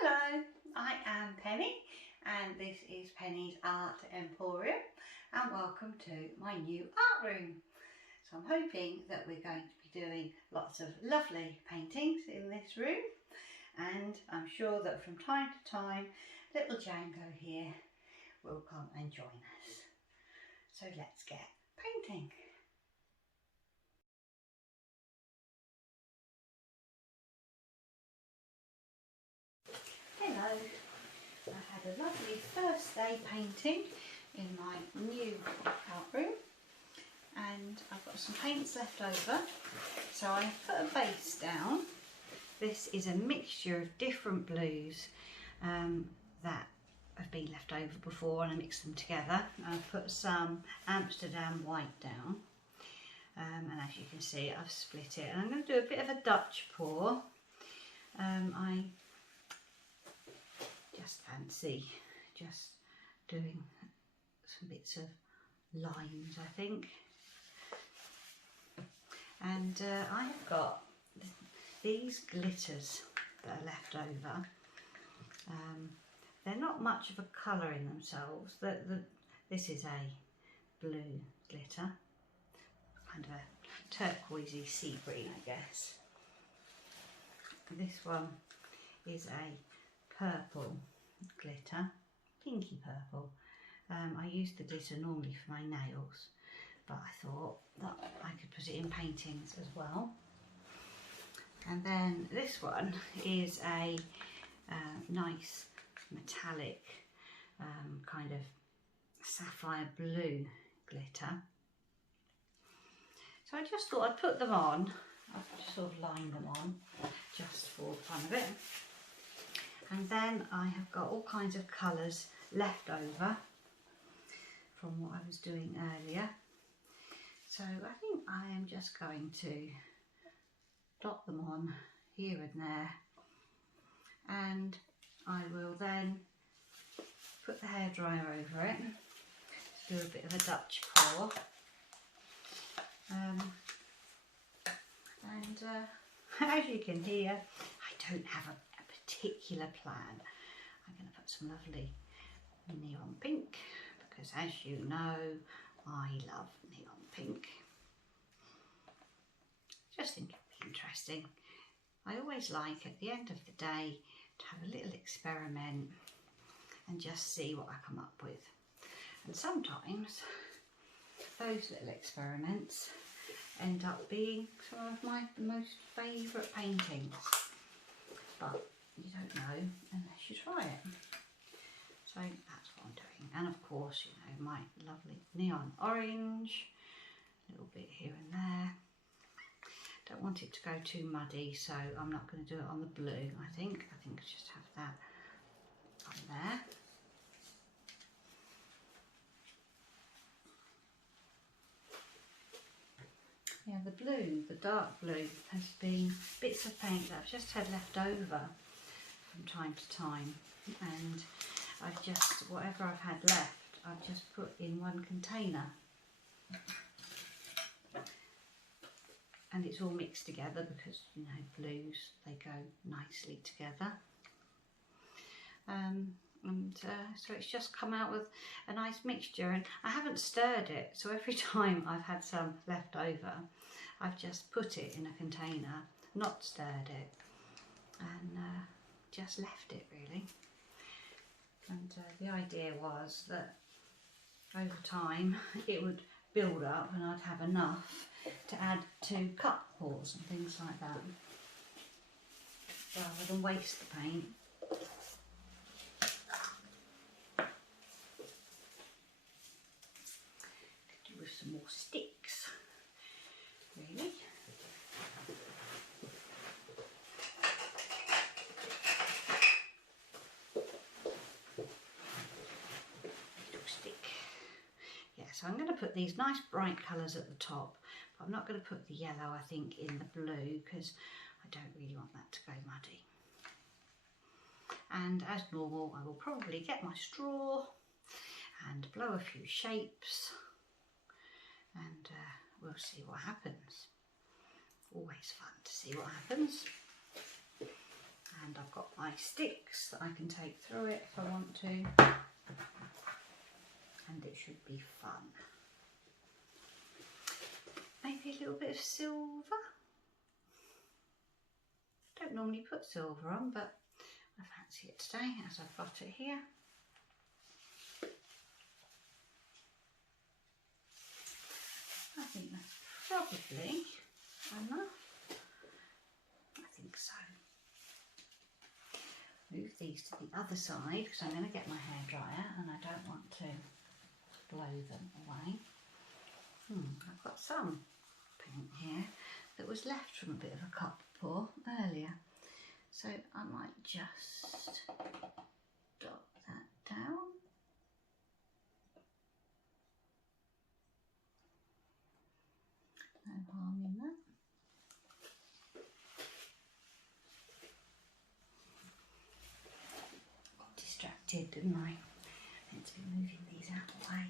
Hello, I am Penny and this is Penny's Art Emporium and welcome to my new art room. So I'm hoping that we're going to be doing lots of lovely paintings in this room, and I'm sure that from time to time little Jango here will come and join us. So let's get painting. Hello, I had a lovely first day painting in my new art room and I've got some paints left over, so I put a base down. This is a mixture of different blues that have been left over before, and I mixed them together. I've put some Amsterdam white down, and as you can see I've split it, and I'm going to do a bit of a Dutch pour. I just fancy just doing some bits of lines, I think. And I have got these glitters that are left over. They're not much of a colour in themselves. This is a blue glitter, kind of a turquoisey sea green, I guess. This one is a purple glitter, pinky purple. I use the glitter normally for my nails, but I thought that I could put it in paintings as well. And then this one is a nice metallic kind of sapphire blue glitter. So I just thought I'd put them on. I've just sort of lined them on just for the fun of it. And then I have got all kinds of colours left over from what I was doing earlier. So I think I am just going to dot them on here and there, and I will then put the hairdryer over it, do a bit of a Dutch pour, and as you can hear, I don't have a particular plan. I'm going to put some lovely neon pink, because as you know, I love neon pink. Just think it'd be interesting. I always like at the end of the day to have a little experiment and just see what I come up with. And sometimes those little experiments end up being some of my most favourite paintings. But you don't know unless you try it. So that's what I'm doing. And of course, you know, my lovely neon orange, a little bit here and there. Don't want it to go too muddy, so I'm not going to do it on the blue, I think. I think I'll just have that on there. Yeah, the blue, the dark blue, has been bits of paint that I've just had left over from time to time, and I've just, whatever I've had left, I've just put in one container. And it's all mixed together because, you know, blues, they go nicely together. So it's just come out with a nice mixture, and I haven't stirred it, so every time I've had some left over, I've just put it in a container, not stirred it, and just left it really. And the idea was that over time it would build up and I'd have enough to add to cut pours and things like that, rather than waste the paint. Could do with some more sticks, really. So I'm going to put these nice bright colours at the top, but I'm not going to put the yellow, I think, in the blue, because I don't really want that to go muddy. And as normal, I will probably get my straw and blow a few shapes, and we'll see what happens. Always fun to see what happens. And I've got my sticks that I can take through it if I want to, and it should be fun. Maybe a little bit of silver. Don't normally put silver on, but I fancy it today as I've got it here. I think that's probably enough. I think so. Move these to the other side because I'm going to get my hairdryer and I don't want to blow them away. I've got some paint here that was left from a bit of a cup pour earlier, so I might just dot that down. No harm in that. Got distracted, didn't I? Meant to be moving these out of the way.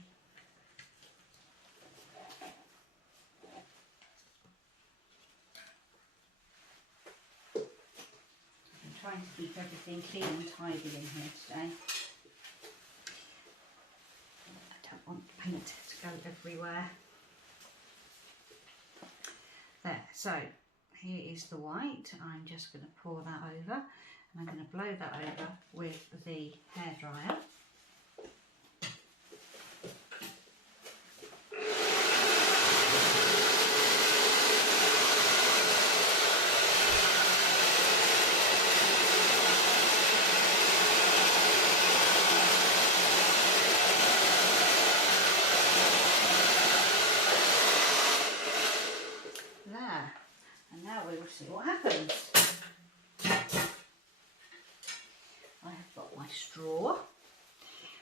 Trying to keep everything clean and tidy in here today. I don't want paint to go everywhere. There, so here is the white. I'm just going to pour that over and I'm going to blow that over with the hairdryer. See what happens. I have got my straw.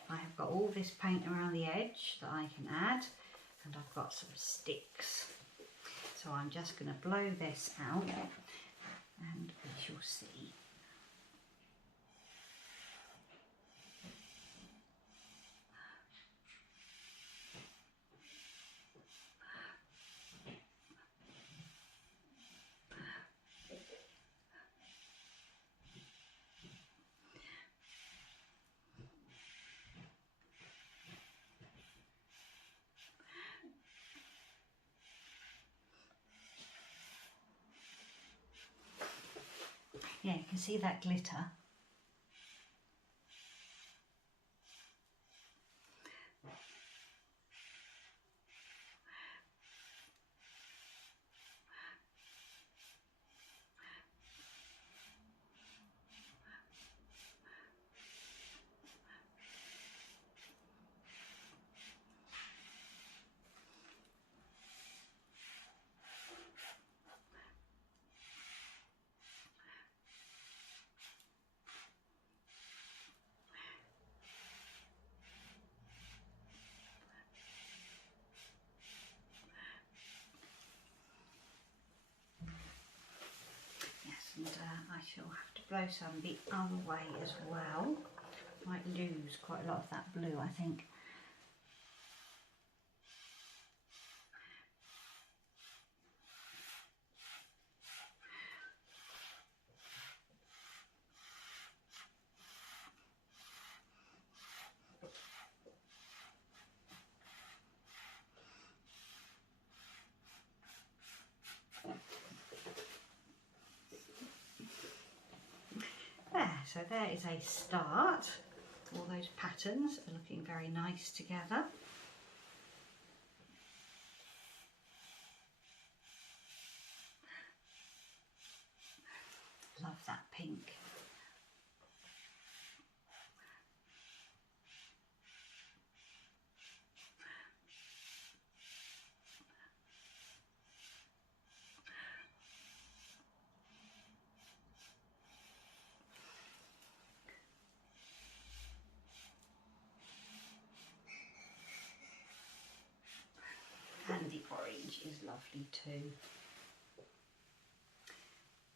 I have got all this paint around the edge that I can add, and I've got some sticks. So I'm just going to blow this out and we shall see. Yeah, you can see that glitter. And I shall have to blow some the other way as well. Might lose quite a lot of that blue, I think. So there is a start. All those patterns are looking very nice together. Love that pink. And the orange is lovely too.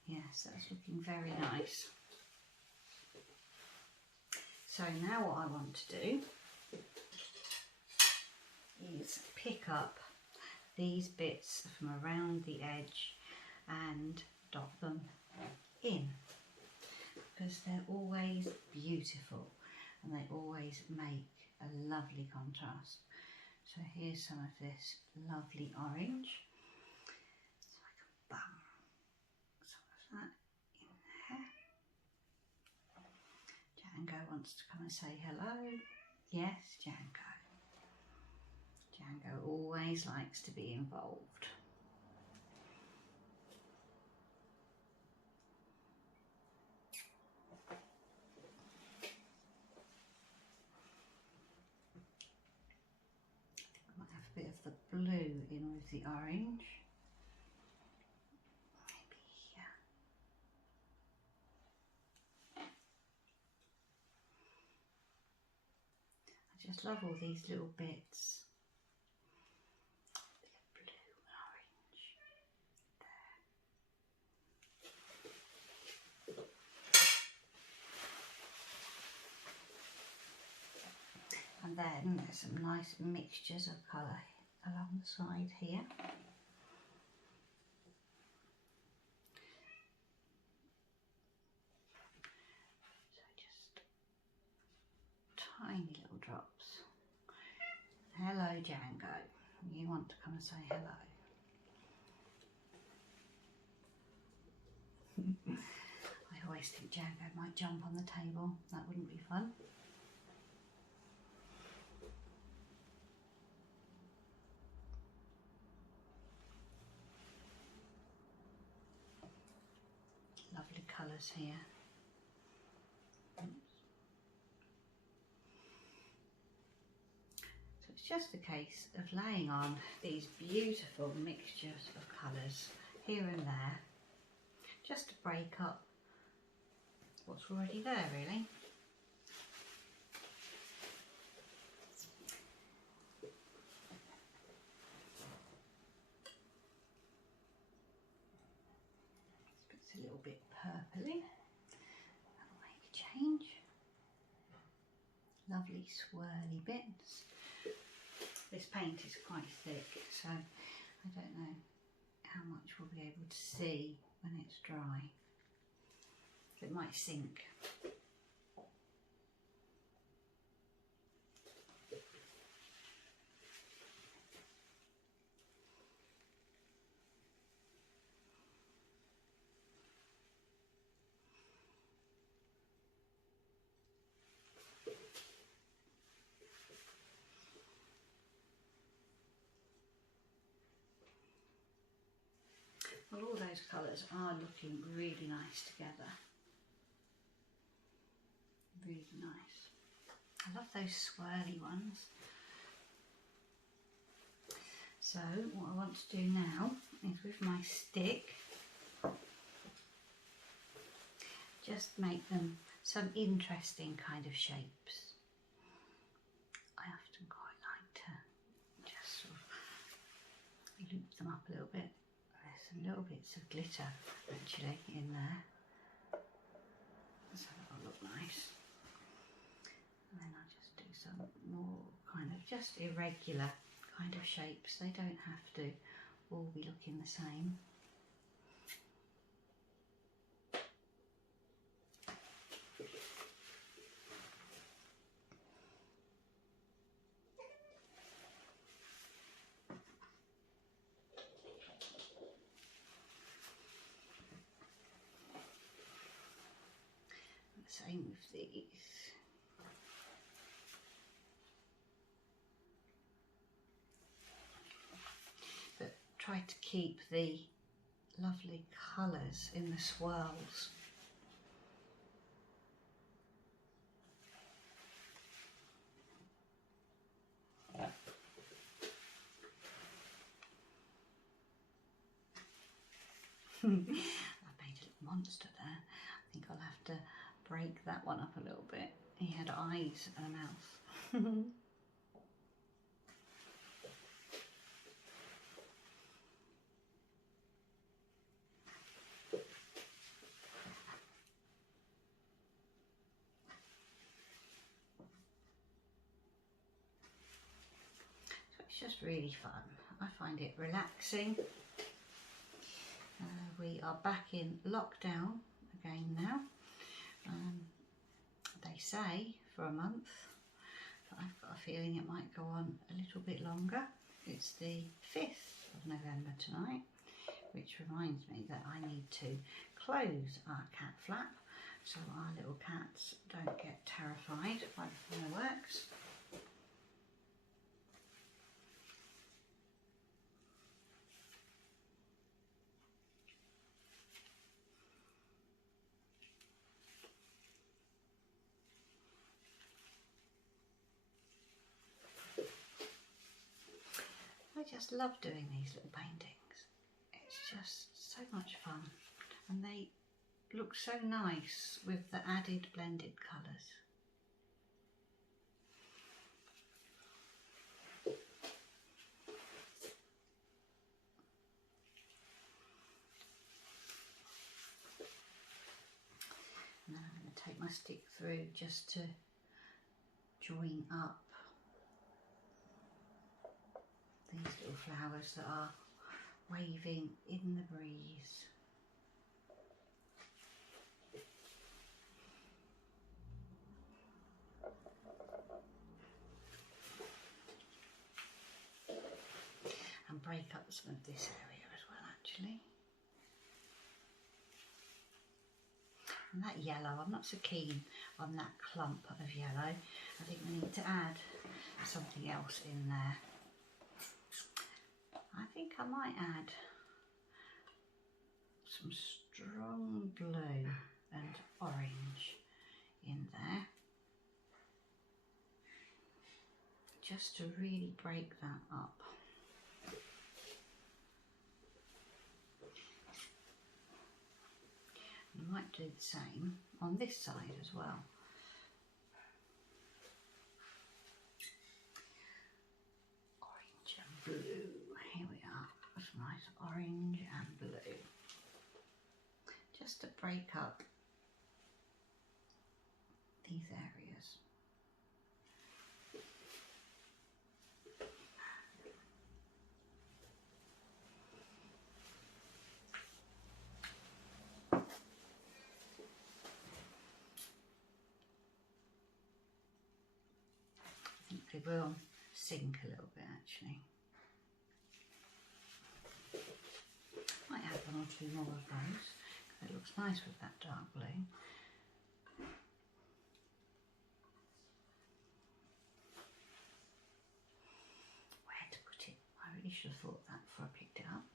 Yes, that's looking very nice. So now what I want to do is pick up these bits from around the edge and dot them in. colours, they're always beautiful and they always make a lovely contrast. So here's some of this lovely orange. So I can bung some of that in there. Jango wants to come and say hello. Yes, Jango. Jango always likes to be involved. Bit of the blue in with the orange, maybe here. I just love all these little bits. A bit of blue and orange there. And then there's some nice mixtures of colour along the side here. So just tiny little drops. Hello, Jango. You want to come and say hello? I always think Jango might jump on the table. That wouldn't be fun. Lovely colours here. So it's just a case of laying on these beautiful mixtures of colours here and there, just to break up what's already there, really. It's a little bit purpley. That'll make a change. Lovely swirly bits. This paint is quite thick, so I don't know how much we'll be able to see when it's dry. It might sink. Well, all those colours are looking really nice together. Really nice. I love those swirly ones. So what I want to do now is with my stick, just make them some interesting kind of shapes. I often quite like to just sort of loop them up a little bit. There's some little bits of glitter actually in there, so that'll look nice. And then I'll just do some more kind of just irregular kind of shapes. They don't have to all be looking the same. Same with these. But try to keep the lovely colours in the swirls. I've made a little monster there. I think I'll have to break that one up a little bit. He had eyes and a mouth. So it's just really fun. I find it relaxing. We are back in lockdown again now. They say for a month, but I've got a feeling it might go on a little bit longer. It's the 5th of November tonight, which reminds me that I need to close our cat flap so our little cats don't get terrified by the fireworks. I just love doing these little paintings. It's just so much fun, and they look so nice with the added blended colours. And then I'm going to take my stick through just to join up these little flowers that are waving in the breeze. And break up some of this area as well, actually. And that yellow, I'm not so keen on that clump of yellow. I think we need to add something else in there. I think I might add some strong blue and orange in there, just to really break that up. I might do the same on this side as well. Orange and blue. Here we are, some nice orange and blue, just to break up these areas. I think they will sink a little bit actually. Might add 1 or 2 more of those, because it looks nice with that dark blue. Where to put it? I really should have thought that before I picked it up.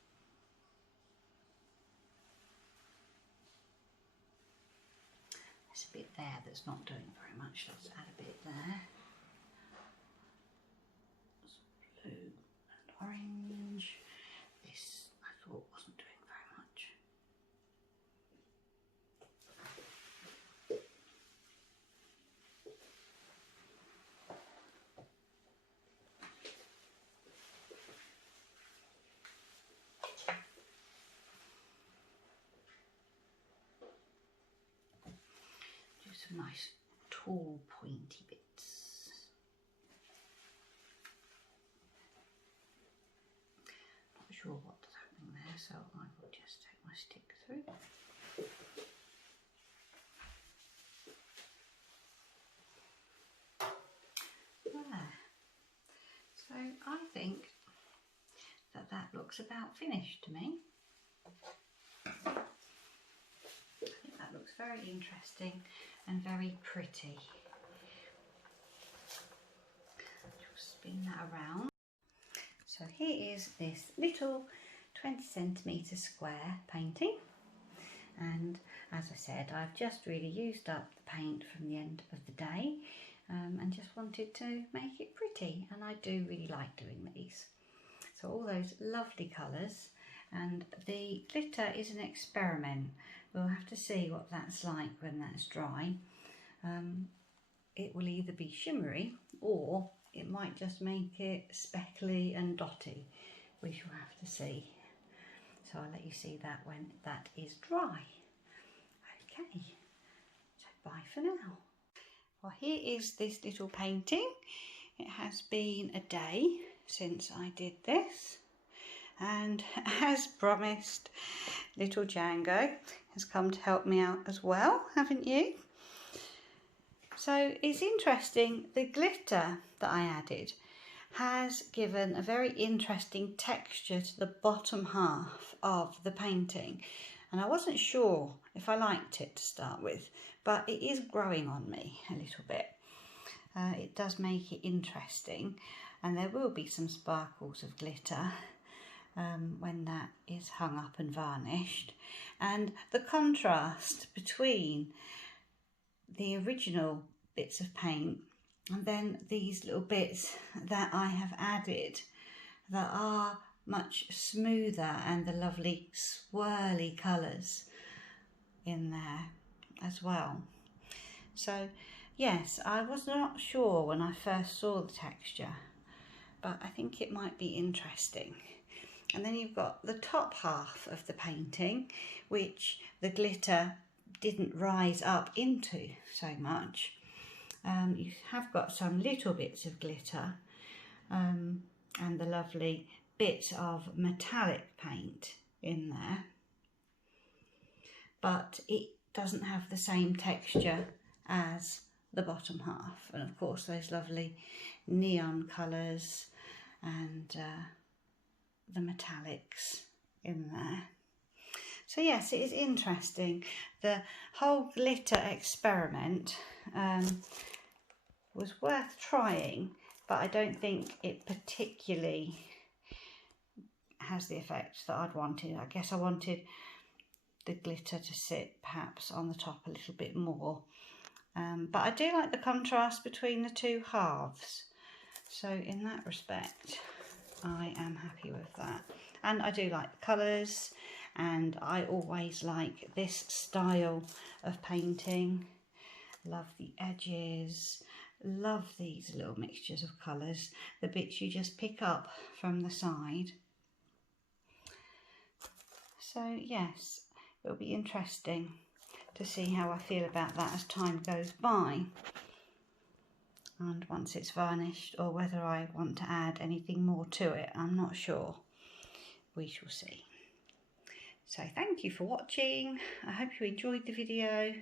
There's a bit there that's not doing very much. Let's add a bit there. Some blue and orange. This I thought wasn't doing very much. Do some nice tall pointy bits. Not sure what's happening there, so I will just take my stick through. There. So I think that that looks about finished to me. I think that looks very interesting and very pretty. Just spin that around. So here is this little 20cm square painting, and as I said, I've just really used up the paint from the end of the day and just wanted to make it pretty, and I do really like doing these. So all those lovely colours, and the glitter is an experiment. We'll have to see what that's like when that's dry. It will either be shimmery or it might just make it speckly and dotty. We shall have to see. So I'll let you see that when that is dry. Okay, so bye for now. Well, here is this little painting. It has been a day since I did this, and as promised, little Jango has come to help me out as well, haven't you? So it's interesting, the glitter that I added has given a very interesting texture to the bottom half of the painting, and I wasn't sure if I liked it to start with, but it is growing on me a little bit. It does make it interesting, and there will be some sparkles of glitter when that is hung up and varnished, and the contrast between the original bits of paint and then these little bits that I have added that are much smoother, and the lovely swirly colours in there as well. So yes, I was not sure when I first saw the texture, but I think it might be interesting. And then you've got the top half of the painting, which the glitter didn't rise up into so much. You have got some little bits of glitter and the lovely bits of metallic paint in there, but it doesn't have the same texture as the bottom half, and of course those lovely neon colours and the metallics in there. So yes, it is interesting. The whole glitter experiment was worth trying, but I don't think it particularly has the effect that I'd wanted. I guess I wanted the glitter to sit perhaps on the top a little bit more. But I do like the contrast between the two halves. So in that respect, I am happy with that. And I do like the colours, and I always like this style of painting. Love the edges, love these little mixtures of colours, the bits you just pick up from the side. So yes, it'll be interesting to see how I feel about that as time goes by, and once it's varnished, or whether I want to add anything more to it, I'm not sure. We shall see. So thank you for watching. I hope you enjoyed the video,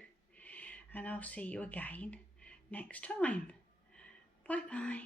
and I'll see you again next time. Bye bye.